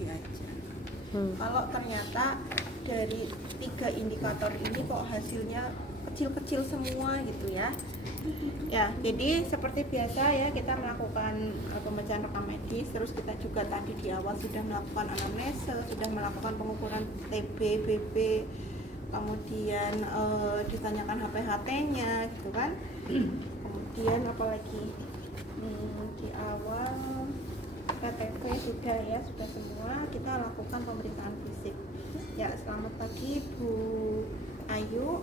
USG aja. Kalau ternyata dari 3 indikator ini kok hasilnya kecil-kecil semua gitu ya. Ya, jadi seperti biasa ya kita melakukan pemeriksaan rekam medis, terus kita juga tadi di awal sudah melakukan anamnesa, sudah melakukan pengukuran TB, BB, kemudian ditanyakan HPHT-nya gitu kan. Kemudian apalagi di awal KTP sudah ya, sudah semua, kita lakukan pemeriksaan fisik. Ya, selamat pagi Bu Ayu.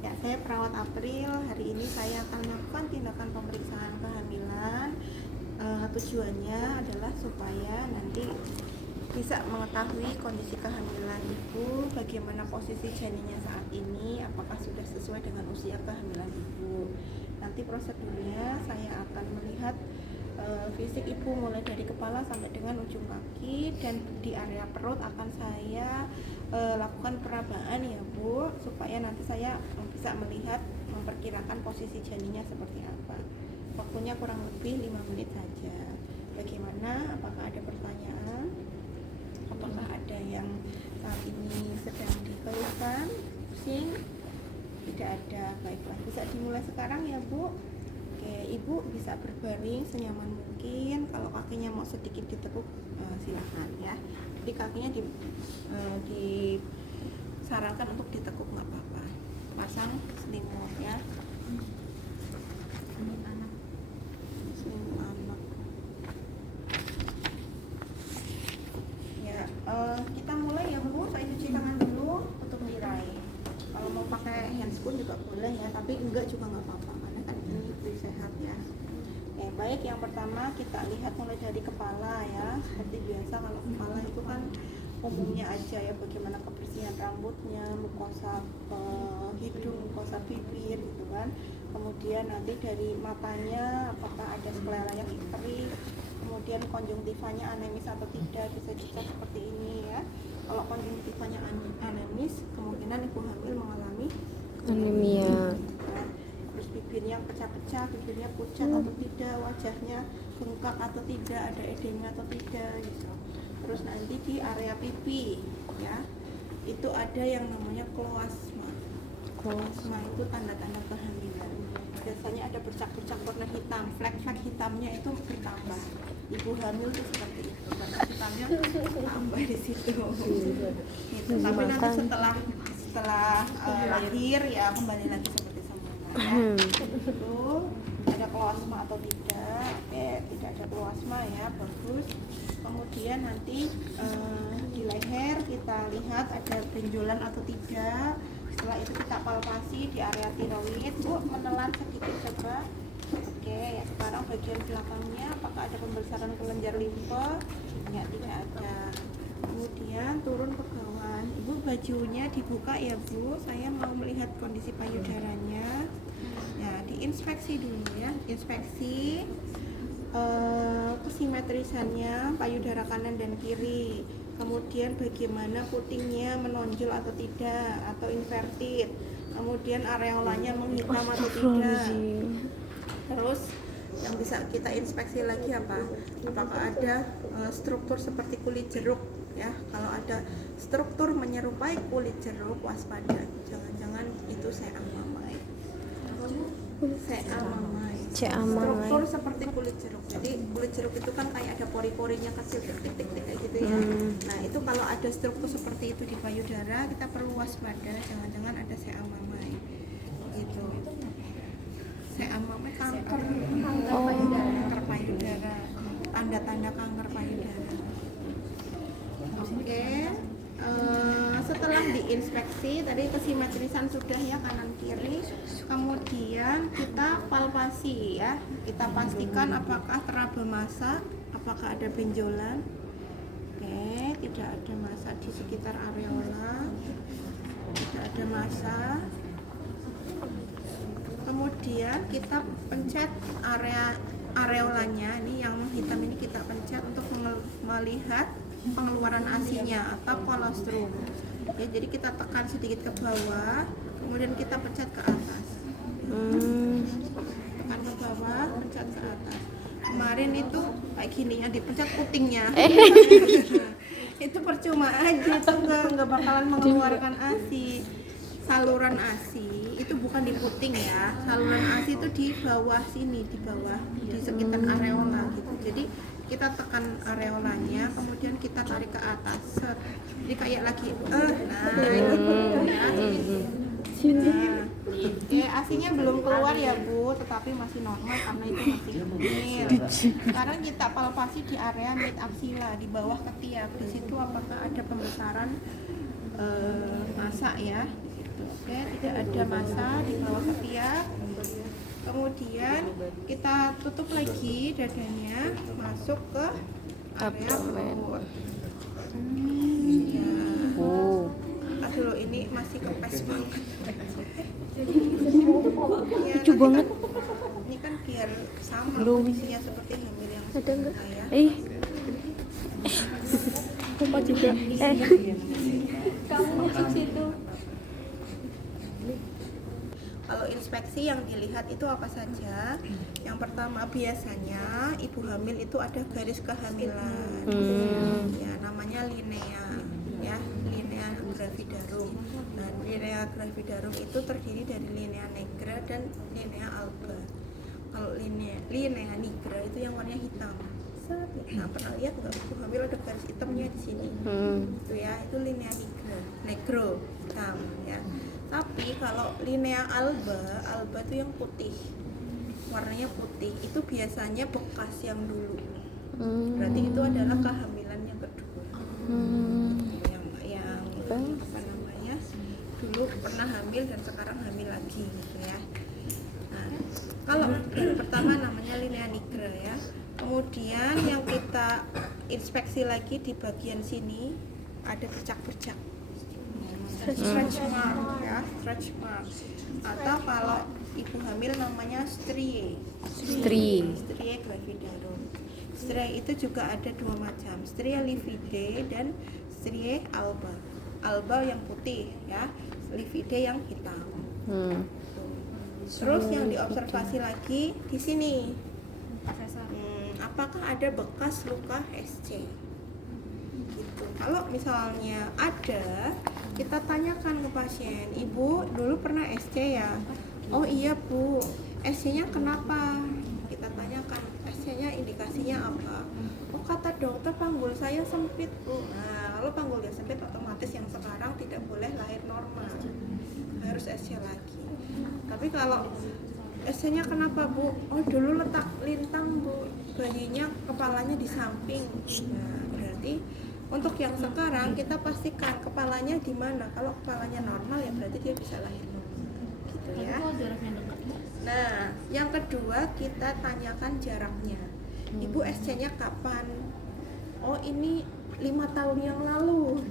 Ya, saya perawat April. Hari ini saya akan melakukan tindakan pemeriksaan kehamilan. Tujuannya adalah supaya nanti bisa mengetahui kondisi kehamilan Ibu, bagaimana posisi janinnya saat ini, apakah sudah sesuai dengan usia kehamilan Ibu. Nanti prosedurnya saya akan melihat fisik Ibu mulai dari kepala sampai dengan ujung kaki, dan di area perut akan saya lakukan perabaan ya Bu, supaya nanti saya bisa melihat, memperkirakan posisi janinnya seperti apa. Waktunya kurang lebih 5 menit saja. Bagaimana? Apakah ada pertanyaan? Apakah ada yang saat ini sedang dikeluhkan, pusing? Tidak ada. Baiklah, bisa dimulai sekarang ya Bu. Oke, Ibu bisa berbaring senyaman mungkin. Kalau kakinya mau sedikit ditekuk, silakan ya. Jadi kakinya disarankan untuk ditekuk, nggak apa-apa. Pasang selimut ya. Selimut anak. Ya, kita mulai ya Bu. Saya cuci tangan dulu untuk tirai. Kalau mau pakai handscoon juga boleh ya, tapi enggak juga nggak apa-apa, karena kan ini lebih sehat ya. Oke, baik, yang pertama kita lihat mulai dari kepala ya. Seperti biasa kalau kepala itu kan umumnya aja ya, bagaimana kebersihan rambutnya, mukosa hidung, mukosa bibir gitu kan. Kemudian nanti dari matanya apakah ada sklera yang kering, kemudian konjungtivanya anemis atau tidak, bisa dicek seperti ini ya. Kalau konjungtivanya anemis, kemungkinan ibu hamil mengalami anemia. Terus bibirnya pecah-pecah, bibirnya pucat atau tidak, wajahnya bengkak atau tidak, ada edema atau tidak gitu. Terus nanti di area pipi ya, itu ada yang namanya kloasma. Kloasma itu tanda-tanda kehamilan. Biasanya ada bercak-bercak warna hitam, flek-flek hitamnya itu bertambah. Ibu hamil itu seperti itu, karena hitamnya tambah di situ. Gitu. Tapi nanti setelah lahir ya kembali lagi seperti semula ya. Itu ada kloasma atau tidak? Oke, tidak ada kloasma ya, bagus. Kemudian nanti di leher kita lihat ada benjolan atau tidak. Setelah itu kita palpasi di area tiroid. Bu, menelan sedikit coba. Oke, ya sekarang bagian belakangnya apakah ada pembesaran kelenjar limpa? Ya, tidak ada. Kemudian turun ke bawah. Ibu, bajunya dibuka ya Bu. Saya mau melihat kondisi payudaranya. Ya, diinspeksi dulu ya. Inspeksi kesimetrisannya payudara kanan dan kiri. Kemudian bagaimana putingnya menonjol atau tidak, atau inverted. Kemudian areolanya menghitam atau tidak. Terus yang bisa kita inspeksi lagi apa? Apakah ada struktur seperti kulit jeruk ya? Kalau ada struktur menyerupai kulit jeruk, waspada. Jangan-jangan itu sea mamai. Struktur seperti kulit jeruk. Jadi kulit jeruk itu kan kayak ada pori-porinya kecil, titik-titik kayak gitu ya. Nah, itu kalau ada struktur seperti itu di payudara, kita perlu waspada. Jangan-jangan ada sea mamai. Gitu. Sea mamai kanker payudara. Tanda-tanda kanker payudara. Oke. Setelah diinspeksi tadi kesimetrisan sudah ya kanan kiri, kemudian kita palpasi ya, kita pastikan apakah teraba massa, apakah ada benjolan. Oke, tidak ada massa di sekitar areola, tidak ada massa. Kemudian kita pencet areolanya, ini yang hitam ini kita pencet untuk melihat pengeluaran ASI-nya atau kolostrum. Ya, jadi kita tekan sedikit ke bawah, kemudian kita pencet ke atas. Tekan ke bawah, pencet ke atas. Kemarin itu kayak gini ya, dipencet putingnya. Itu percuma aja, itu nggak bakalan mengeluarkan ASI. Saluran ASI itu bukan di puting ya, saluran ASI itu di bawah sini, di bawah di sekitar areola gitu. Jadi kita tekan areolanya, kemudian kita tarik ke atas, set. Jadi kayak lagi nah itu ya. Nah, oke, ASInya belum keluar ya Bu, tetapi masih normal karena itu masih kecil. Sekarang kita palpasi di area mid axilla di bawah ketiak. Di situ apakah ada pembesaran massa ya? Oke, tidak ada massa di bawah ketiak. Kemudian kita tutup lagi dadanya, masuk ke area perut. Ya. Aduh, ini masih kepes banget. Ya, lucu banget. Ini kan biar sama kondisinya seperti hamil yang Ada enggak? ya. Papa juga. Kamu masuk situ. Kalau inspeksi yang dilihat itu apa saja? Yang pertama biasanya ibu hamil itu ada garis kehamilan. Ya, namanya linea ya, linea gravidarum. Nah, linea gravidarum itu terdiri dari linea nigra dan linea alba. Kalau linea nigra itu yang warnanya hitam. Nah, pernah lihat nggak ibu hamil ada garis hitamnya di sini? Itu ya, itu linea nigra, negro, hitam ya. Tapi kalau linea alba itu yang putih, warnanya putih, itu biasanya bekas yang dulu. Berarti itu adalah kehamilan yang kedua. Yang apa namanya, dulu pernah hamil dan sekarang hamil lagi gitu ya. Nah, kalau yang pertama namanya linea nigra ya. Kemudian yang kita inspeksi lagi di bagian sini ada bercak-bercak. Stretch mark ya, stretch mark. Atau kalau ibu hamil namanya striae gravidarum. Striae itu juga ada dua macam, striae lividae dan striae alba. Alba yang putih ya, lividae yang hitam. Terus yang diobservasi lagi di sini, apakah ada bekas luka SC? Gitu. Kalau misalnya ada, kita tanyakan ke pasien, ibu dulu pernah SC ya? Oh iya Bu, SC-nya kenapa? Kita tanyakan, SC-nya indikasinya apa? Oh kata dokter panggul saya sempit Bu. Nah kalau panggulnya sempit otomatis yang sekarang tidak boleh lahir normal, harus SC lagi. Tapi kalau SC-nya kenapa Bu? Oh dulu letak lintang Bu, bayinya kepalanya di samping. Nah berarti untuk yang sekarang kita pastikan kepalanya di mana. Kalau kepalanya normal ya berarti dia bisa lahir normal. Gitu ya. Nah, yang kedua kita tanyakan jaraknya. Ibu SC-nya kapan? Oh, ini 5 tahun yang lalu.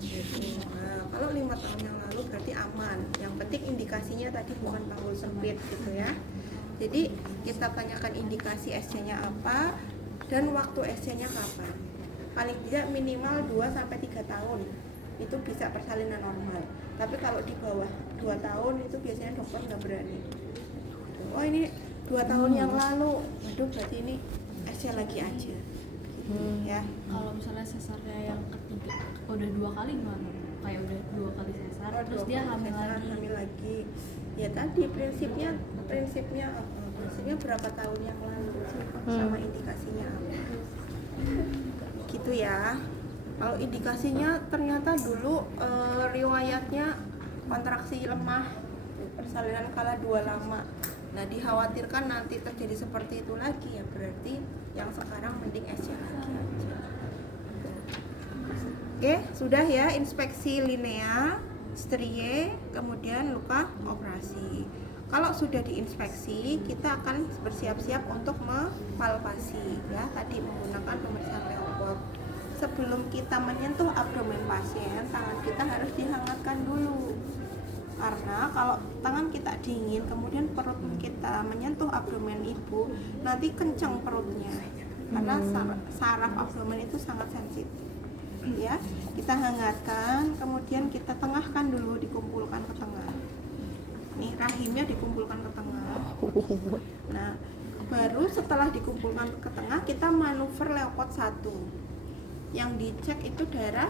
Nah, kalau 5 tahun yang lalu berarti aman. Yang penting indikasinya tadi bukan panggul sempit gitu ya. Jadi kita tanyakan indikasi SC-nya apa dan waktu SC-nya kapan. Paling tidak minimal 2-3 tahun itu bisa persalinan normal. Tapi kalau di bawah 2 tahun itu biasanya dokter nggak berani. Oh ini 2 tahun yang lalu, waduh berarti ini SC lagi aja. Ya. Kalau misalnya sesarnya yang ketiga udah 2 kali gimana? Kayak udah 2 kali sesar, terus dia hamil lagi. Ya tadi prinsipnya berapa tahun yang lalu sama indikasinya apa. Gitu ya. Kalau indikasinya ternyata dulu riwayatnya kontraksi lemah, persalinan kala 2 lama. Nah dikhawatirkan nanti terjadi seperti itu lagi ya berarti yang sekarang mending SC lagi aja. Oke, sudah ya inspeksi linea, striae, kemudian luka operasi. Kalau sudah diinspeksi, kita akan bersiap-siap untuk mempalpasi ya, tadi menggunakan pemeriksaan Leopold. Sebelum kita menyentuh abdomen pasien, tangan kita harus dihangatkan dulu. Karena kalau tangan kita dingin, kemudian perut kita menyentuh abdomen ibu, nanti kencang perutnya. Karena saraf abdomen itu sangat sensitif. Ya, kita hangatkan, kemudian kita tengahkan dulu, dikumpulkan ke tengah. Nih rahimnya dikumpulkan ke tengah. Nah, baru setelah dikumpulkan ke tengah kita manuver Leopold 1. Yang dicek itu daerah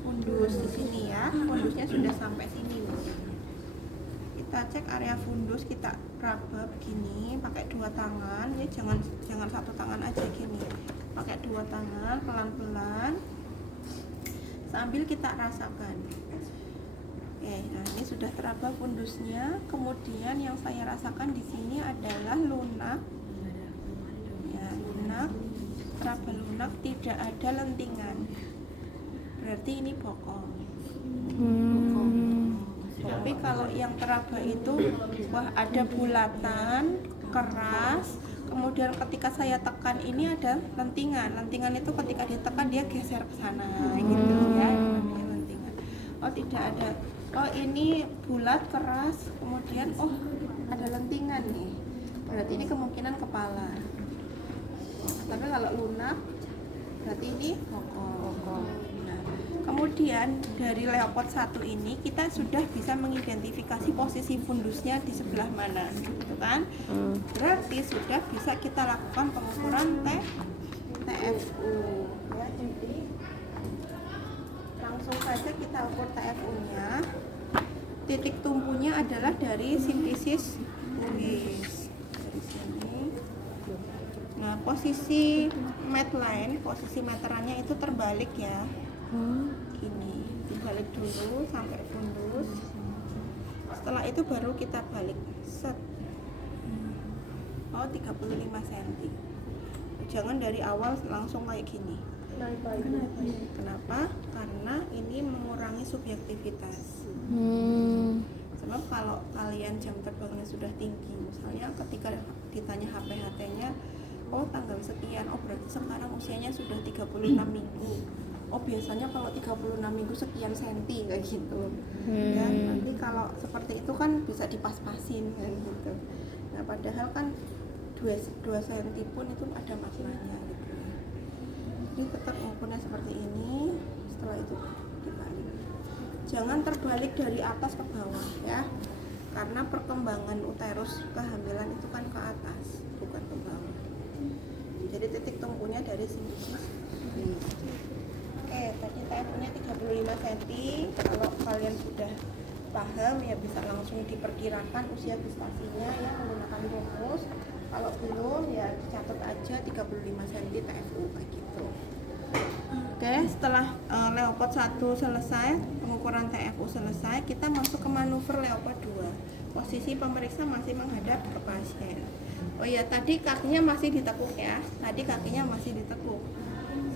fundus di sini ya. Fundusnya sudah sampai sini. Kita cek area fundus, kita raba begini pakai 2 tangan. Ini jangan 1 tangan aja gini. Pakai 2 tangan pelan-pelan. Sambil kita rasakan. Oke, nah ini sudah teraba fundusnya. Kemudian yang saya rasakan di sini adalah lunak. Ya, lunak. Teraba lunak, tidak ada lentingan. Berarti ini bokong. Tapi kalau yang teraba itu wah ada bulatan, keras. Kemudian ketika saya tekan ini ada lentingan. Lentingan itu ketika ditekan dia geser ke sana gitu ya. Namanya lentingan. Oh, tidak ada. Oh, ini bulat, keras. Kemudian oh, ada lentingan nih. Berarti ini kemungkinan kepala. Tapi kalau lunak berarti ini bokong. Nah, kemudian dari Leopard 1 ini kita sudah bisa mengidentifikasi posisi fundusnya di sebelah mana, gitu kan? Berarti sudah bisa kita lakukan pengukuran TFU. Ya, jadi langsung saja kita ukur TFU-nya. Titik tumpunya adalah dari sintesis Lewis. Dari sini. Nah, posisi medline, posisi meterannya itu terbalik ya. Ini dibalik dulu sampai fundus. Setelah itu baru kita balik. Set. Oh, 35 cm. Jangan dari awal langsung kayak gini. Kenapa? Karena ini mengurangi subjektivitas. Sebab kalau kalian jam terbangnya sudah tinggi, misalnya ketika ditanya HPHT-nya, oh tanggal sekian, oh berarti sekarang usianya sudah 36 minggu. Oh biasanya kalau 36 minggu sekian senti kayak gitu. Ya, nanti kalau seperti itu kan bisa dipas-pasin kan gitu. Nah, padahal kan 2 senti pun itu ada maknanya gitu. Jadi tetap ukurnya seperti ini, setelah itu dibalik. Jangan terbalik dari atas ke bawah ya. Karena perkembangan uterus kehamilan itu kan ke atas, bukan ke bawah. Jadi titik tumpunya dari sini. Oke, tadi TFU-nya 35 cm. Kalau kalian sudah paham ya bisa langsung diperkirakan usia gestasinya ya menggunakan rumus. Kalau belum ya dicatat aja 35 cm TFU kayak gitu. Oke, setelah Leopard 1 selesai, pengukuran TFU selesai, kita masuk ke manuver Leopard 2. Posisi pemeriksa masih menghadap ke pasien. Oh iya, tadi kakinya masih ditekuk ya. Tadi kakinya masih ditekuk.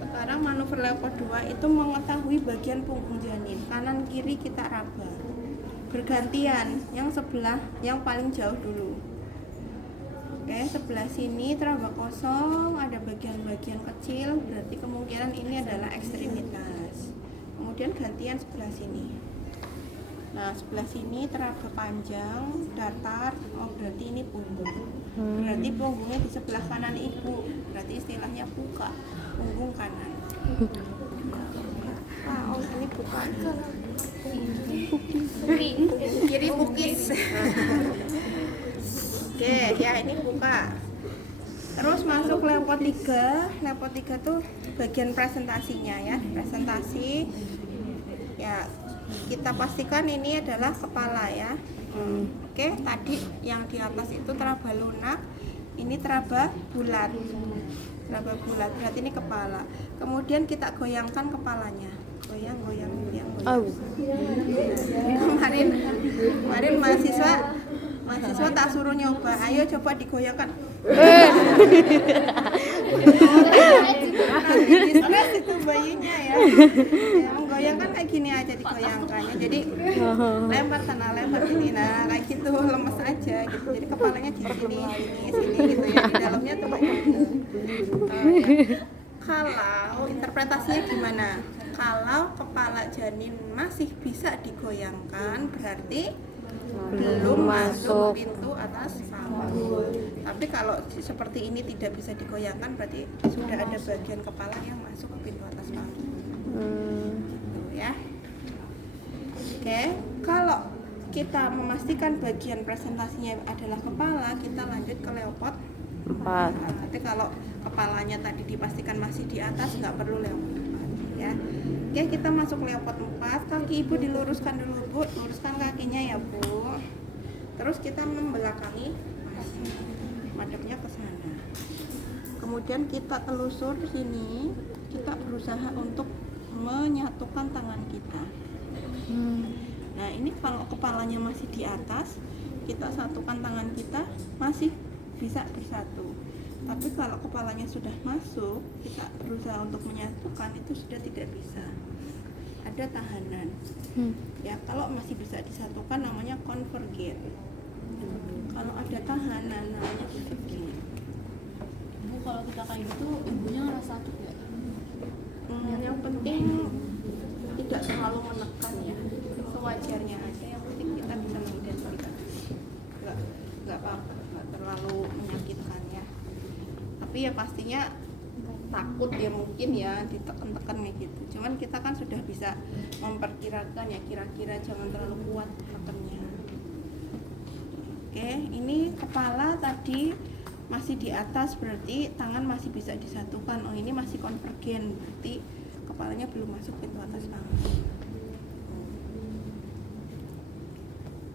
Sekarang manuver Leopard 2 itu mengetahui bagian punggung janin. Kanan kiri kita raba. Bergantian, yang sebelah yang paling jauh dulu. Oke, sebelah sini teraba kosong, ada bagian-bagian kecil, berarti kemungkinan ini adalah ekstremitas. Kemudian gantian sebelah sini. Nah, sebelah sini teraba panjang, datar, oh berarti ini punggung. Berarti punggungnya di sebelah kanan ibu, berarti istilahnya buka, punggung kanan. Oh ini bukan. Kiri pukis. Oke, ya ini buka. Terus masuk Leopard 3. Leopard 3 tuh bagian presentasinya ya. Presentasi. Ya, kita pastikan ini adalah kepala ya. Oke, tadi yang di atas itu teraba lunak. Ini teraba bulat. Teraba bulat, berarti ini kepala. Kemudian kita goyangkan kepalanya. Goyang. Kemarin mahasiswa tak suruh nyoba, ayo coba digoyangkan. Stres itu bayinya ya. Menggoyangkan kayak gini aja digoyangkannya. Jadi lempar sini, nah kayak gitu lemes aja gitu. Jadi kepalanya di sini gitu ya. Di dalamnya tuh kayak gitu. Kalau interpretasinya gimana? Kalau kepala janin masih bisa digoyangkan, berarti belum masuk pintu atas paru. Tapi kalau seperti ini tidak bisa digoyangkan, berarti sudah ada bagian kepala yang masuk ke pintu atas paru. Ya. Oke, kalau kita memastikan bagian presentasinya adalah kepala, kita lanjut ke Leopard 4. Tapi kalau kepalanya tadi dipastikan masih di atas, nggak perlu Leopard 4. ya. Oke, kita masuk leopard 4. Kaki ibu diluruskan dulu bu, luruskan kakinya ya bu. Terus kita membelakangi madepnya ke sana. Kemudian kita telusur sini, kita berusaha untuk menyatukan tangan kita. Nah ini kalau kepalanya masih di atas, kita satukan tangan kita masih bisa bersatu. Tapi kalau kepalanya sudah masuk, kita berusaha untuk menyatukan, itu sudah tidak bisa. Ada tahanan. Ya kalau masih bisa disatukan namanya convergent. Kalau ada tahanan namanya divergent. Bu, kalau kita kayak gitu ibunya ngerasa sakit ya? Yang penting tidak terlalu menekan ya, sewajarnya aja. Yang penting kita bisa mengidentifikasi, nggak apa-apa, nggak terlalu menyakitkan ya. Tapi ya pastinya takut ya, mungkin ya ditekan-tekan kayak gitu. Cuman kita kan sudah bisa memperkirakan ya, kira-kira jangan terlalu kuat tekannya. Oke, ini kepala tadi masih di atas, berarti tangan masih bisa disatukan. Oh ini masih konvergen, berarti kepalanya belum masuk pintu atas tangan.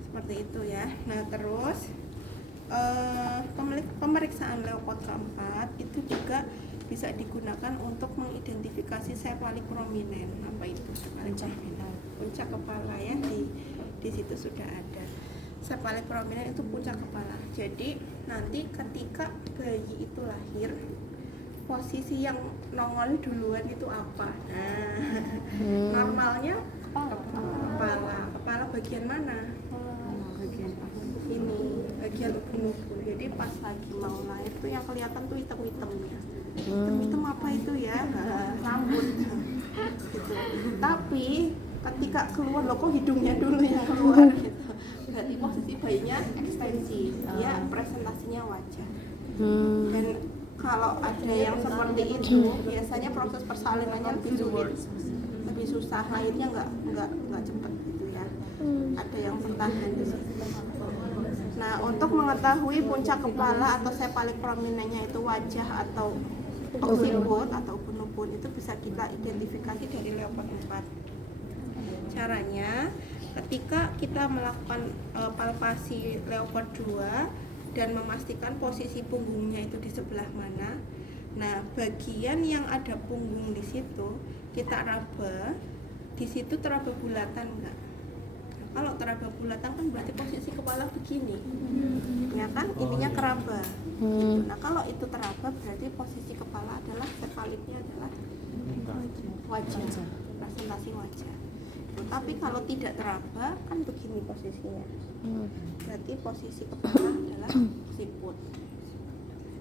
Seperti itu ya. Nah terus pemeriksaan leopard keempat itu juga bisa digunakan untuk mengidentifikasi cephalic prominent. Apa itu cephalic prominent? Puncak kepala ya, di situ sudah ada. Cephalic prominent itu puncak kepala. Jadi nanti ketika bayi itu lahir, posisi yang nongol duluan itu apa? Nah, normalnya kepala bagian mana? Ini bagian ubun-ubun. Jadi pas lagi mau lahir tuh yang kelihatan tuh hitam-hitam ya. Hitam-hitam apa itu ya? Rambut. Gitu. Tapi ketika keluar, loh kok hidungnya dulu yang keluar gitu. Berarti posisi bayinya ekstensi, dia presentasinya wajah. Dan kalau ada yang seperti itu, biasanya proses persalinannya lebih sulit, lebih susah, lahirnya nggak cepat gitu ya. Ada yang tertahan di situ. Nah, untuk mengetahui puncak kepala atau cephalic prominentnya itu wajah atau occiput atau ubun-ubun, itu bisa kita identifikasi dari leopard 4. Caranya, ketika kita melakukan palpasi leopard 2 dan memastikan posisi punggungnya itu di sebelah mana. Nah, bagian yang ada punggung di situ kita raba, di situ teraba bulatan enggak? Nah, kalau teraba bulatan kan berarti posisi kepala begini, ya kan? Ininya keraba. Gitu. Nah, kalau itu teraba berarti posisi kepala adalah cephalitnya adalah wajah, presentasi wajah. Tapi kalau tidak teraba kan begini posisinya, berarti posisi kepala adalah siput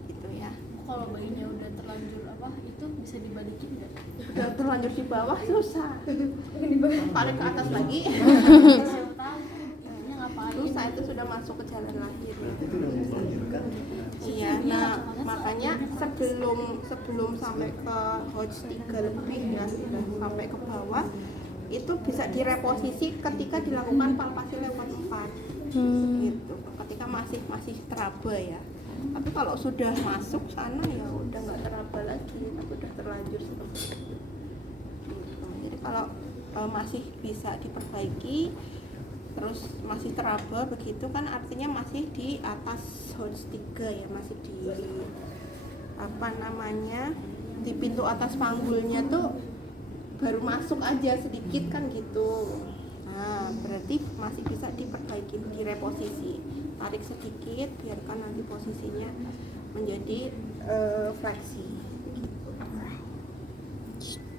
gitu ya. Kalau bayinya udah terlanjur apa itu bisa dibalikin nggak? Udah terlanjur di bawah susah, paling ke atas lagi. Ibunya ngapain? Susah, itu sudah masuk ke jalan lahir. Iya, nah makanya sebelum sampai ke Hodge 3 lebih ya, sudah sampai ke bawah, itu bisa direposisi ketika dilakukan palpasi leopard 4 gitu, ketika masih teraba ya. Tapi kalau sudah masuk sana ya udah nggak teraba lagi, tapi udah terlanjur seperti itu gitu. Jadi kalau masih bisa diperbaiki terus masih teraba begitu kan artinya masih di atas Hodge 3 ya, masih di apa namanya, di pintu atas panggulnya tuh baru masuk aja sedikit kan gitu. Nah berarti masih bisa diperbaiki, direposisi, tarik sedikit, biarkan nanti posisinya menjadi fleksi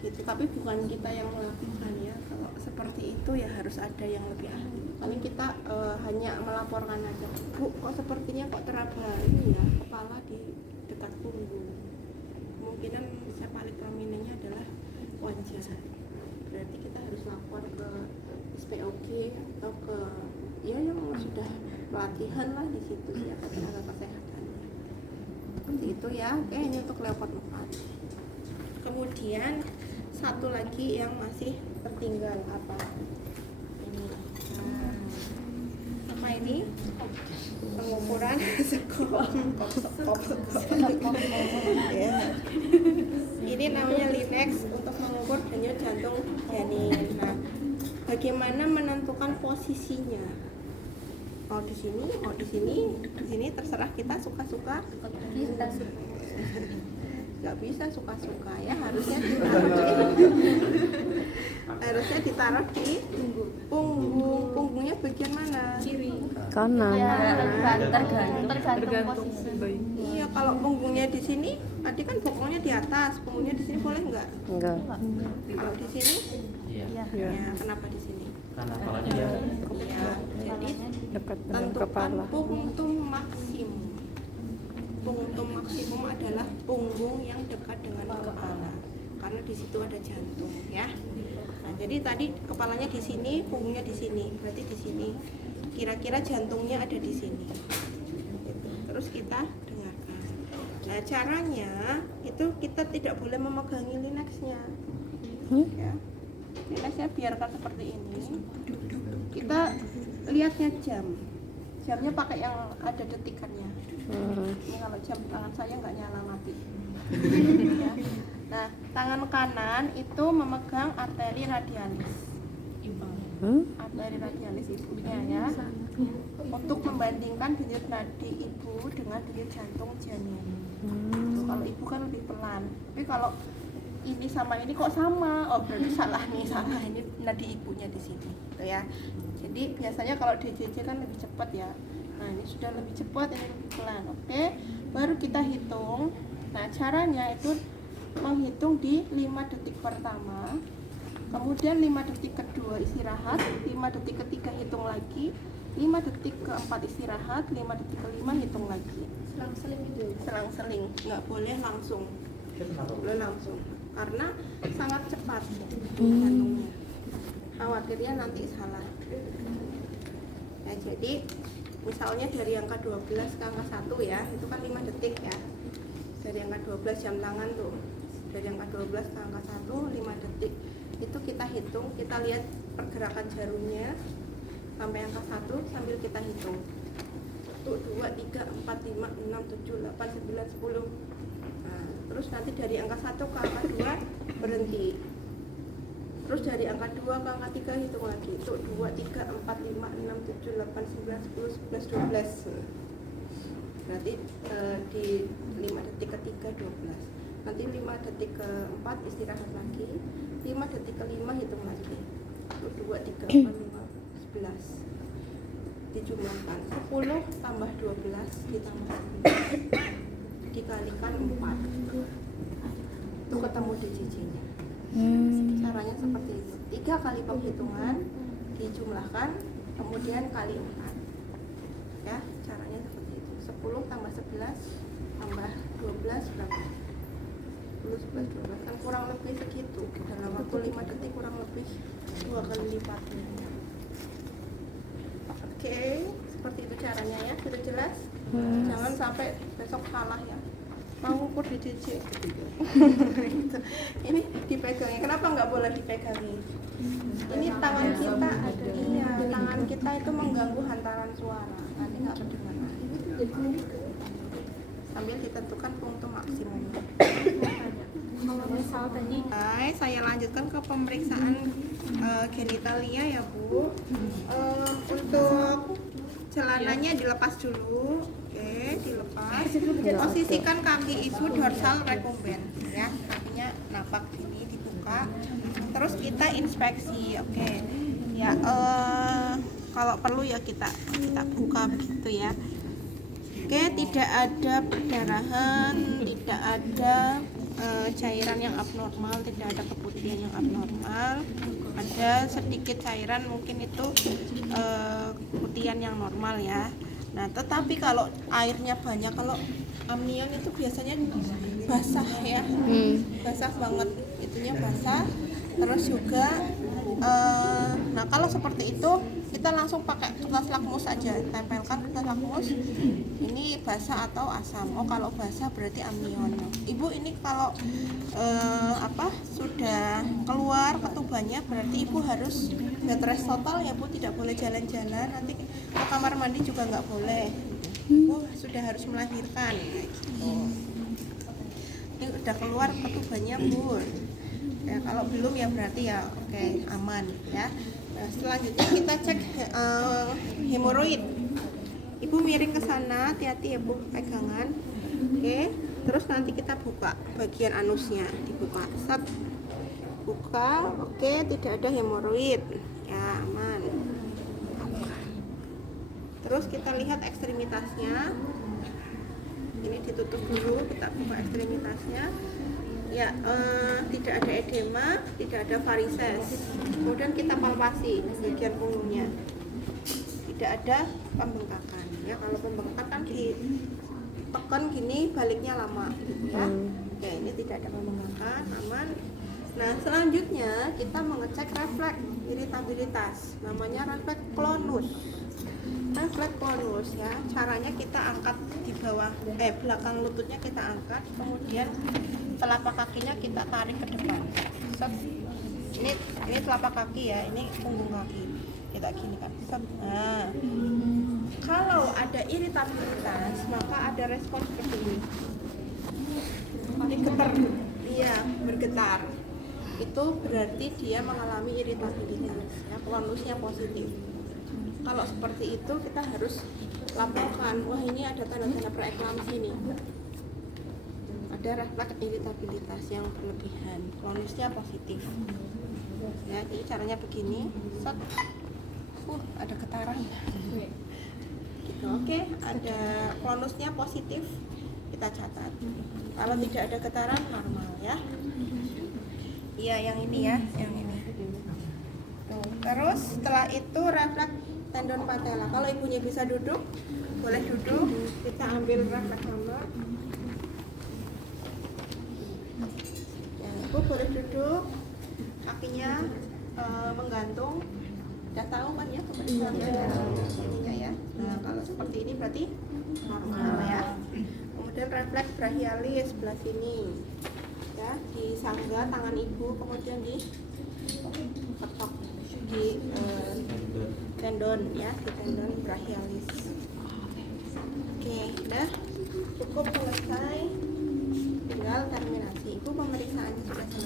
gitu. Tapi bukan kita yang melakukan ya, kalau seperti itu ya harus ada yang lebih ahli. Paling kita hanya melaporkan aja, Bu kok sepertinya kok teraba ini ya, kepala di dekat punggung, kemungkinan cephalic prominentnya adalah wajah. Berarti kita harus lapor ke SPOG atau ke ya yang sudah pelatihan lah di situ ya, tenaga kesehatan. Seperti itu ya. Oke, ini untuk leopard 4. Kemudian satu lagi yang masih tertinggal apa? Ini. Apa ini? Pengukuran skop. Ya. Ini namanya Linex untuk mengukur denyut jantung janin. Nah, bagaimana menentukan posisinya? Oh di sini, oh di sini terserah kita suka-suka. Nggak bisa suka-suka ya, harusnya ditaruh di punggungnya bagian mana? Kiri. Kanan. Tergantung posisi. Iya, kalau punggungnya di sini, tadi kan bokongnya di atas, punggungnya di sini boleh nggak? Enggak. Kalau di sini? Iya. Ya, kenapa di sini? Karena kepalanya dia Ya, jadi Dekat dengan tentukan kepala. punktum maksimum. Punktum maksimum adalah punggung yang dekat dengan kepala, karena di situ ada jantung, ya. Nah, jadi tadi kepalanya di sini, punggungnya di sini, berarti di sini. Kira-kira jantungnya ada di sini. Gitu. Terus kita dengarkan. Nah, caranya itu kita tidak boleh memegangi Linexnya. Ya. Linexnya biarkan seperti ini. Kita lihatnya jam. Jamnya pakai yang ada detikannya. Ini kalau jam tangan saya nggak nyala mati. Ya. Nah, tangan kanan itu memegang arteri radialis. Arteri radialis ibunya ya. Untuk membandingkan denyut nadi ibu dengan denyut jantung janin. Kalau ibu kan lebih pelan. Tapi kalau ini sama ini kok sama? Oh, berarti salah nih, salah. Ini nadi ibunya di sini. Gitu ya. Jadi biasanya kalau DJJ kan lebih cepat ya. Nah, ini sudah lebih cepat, ini lebih pelan. Oke, baru kita hitung. Nah, caranya itu menghitung di 5 detik pertama, kemudian 5 detik kedua istirahat, 5 detik ketiga hitung lagi, 5 detik keempat istirahat, 5 detik kelima hitung lagi. Selang-seling gitu. Selang-seling, nggak boleh langsung. Boleh langsung, karena sangat cepat jantungnya. Khawatirnya nanti salah. Nah, jadi misalnya dari angka 12 ke angka 1 ya, itu kan 5 detik ya. Dari angka 12 jam tangan tuh. Dari angka 12 ke angka 1, 5 detik. Itu kita hitung, kita lihat pergerakan jarumnya sampai angka 1 sambil kita hitung. 1, 2, 3, 4, 5, 6, 7, 8, 9, 10. Nah, terus nanti dari angka 1 ke angka 2 berhenti. Terus dari angka 2 ke angka 3 hitung lagi. 1, 2, 3, 4, 5, 6, 7, 8, 9, 10, 11, 12. Berarti di 5 detik ketiga 12. Nanti 5 detik keempat istirahat lagi. 5 detik kelima hitung lagi. 1, 2, 3, 4, 5, 11. Dijumlahkan 10 tambah 12 ditambah 11 dikalikan 4. Itu ketemu DJJ-nya. Caranya seperti itu. 3 kali penghitungan dijumlahkan kemudian kali 4. Ya, caranya seperti itu. 10 tambah 11 tambah 12 berapa? 10, 11, 12 kan kurang lebih segitu. Dalam waktu 5 detik kurang lebih 2 kali lipatnya. Oke, seperti itu caranya ya. Sudah jelas? Jangan sampai besok salah ya. Mau ukur di DJJ. Gitu. Ini dipegangnya. Kenapa nggak boleh dipegangi? Ini tangan kita, iya, tangan kita itu mengganggu hantaran suara. Nanti nggak kedengaran. Sambil ditentukan punktum maksimum. Kalau misal tadi Hai, saya lanjutkan ke pemeriksaan genitalia ya Bu. Untuk celananya dilepas dulu. Oke, dilepas. Posisikan kaki ibu dorsal recumbens ya, kakinya napak ini dibuka. Terus kita inspeksi. Oke. Ya, kalau perlu ya kita buka begitu ya. Oke, tidak ada perdarahan, tidak ada cairan yang abnormal, tidak ada keputihan yang abnormal. Ada sedikit cairan, mungkin itu keputihan yang normal ya. Nah, tetapi kalau airnya banyak, kalau amnion itu biasanya basah ya, basah banget, itunya basah. Terus juga, nah kalau seperti itu kita langsung pakai kertas lakmus aja, tempelkan kertas lakmus. Ini basah atau asam. Oh, kalau basah berarti amnion. Ibu ini kalau sudah keluar ketubannya berarti ibu harus bed rest total ya Bu, tidak boleh jalan-jalan. Nanti ke kamar mandi juga nggak boleh. Ibu sudah harus melahirkan. Gitu. Ini udah keluar ketubannya Bu. Ya, kalau belum ya berarti ya oke, aman ya. Nah, selanjutnya kita cek hemoroid. Ibu miring ke sana, hati-hati ya Bu, pegangan. Oke, terus nanti kita buka bagian anusnya, dibuka. Set. Buka, oke, tidak ada hemoroid. Ya, aman. Terus kita lihat ekstremitasnya. Ini ditutup dulu, kita buka ekstremitasnya. Ya, tidak ada edema, tidak ada varises. Kemudian kita palpasi bagian punggungnya. Tidak ada pembengkakan. Ya, kalau pembengkakan kan ditekan gini, baliknya lama, gitu ya. Oke, ini tidak ada pembengkakan, aman. Nah, selanjutnya kita mengecek refleks iritabilitas. Namanya refleks klonus. Refleks klonus ya. Caranya kita angkat di bawah belakang lututnya kita angkat, kemudian telapak kakinya kita tarik ke depan. Set. Ini telapak kaki ya, ini punggung kaki. Kita gini kan. Set. Nah, kalau ada iritabilitas, maka ada respon seperti ini. Ini getar. Iya, bergetar. Itu berarti dia mengalami iritabilitas. Ya, klonusnya positif. Kalau seperti itu kita harus laporkan, wah ini ada tanda-tanda preeklamsi nih. Ada refleks iritabilitas yang berlebihan, klonusnya positif. Ya, jadi caranya begini, set, ada getaran. Gitu, oke, ada klonusnya positif, kita catat. Kalau tidak ada getaran normal ya. Iya, yang ini ya, yang ini. Tuh, terus setelah itu refleks tendon patella. Kalau ibunya bisa duduk, boleh duduk. Kita ambil refleks hammer. Ya, ibu boleh duduk. Kakinya menggantung. Udah tahu kan ya pemeriksaannya ininya ya. Nah, kalau seperti ini berarti normal ya. Kemudian refleks brachialis sebelah sini. Ya, disangga tangan ibu, kemudian diketok di tendon ya, di tendon brachialis. Oke, udah cukup selesai, tinggal terminasi. Ibu pemeriksaannya sudah selesai.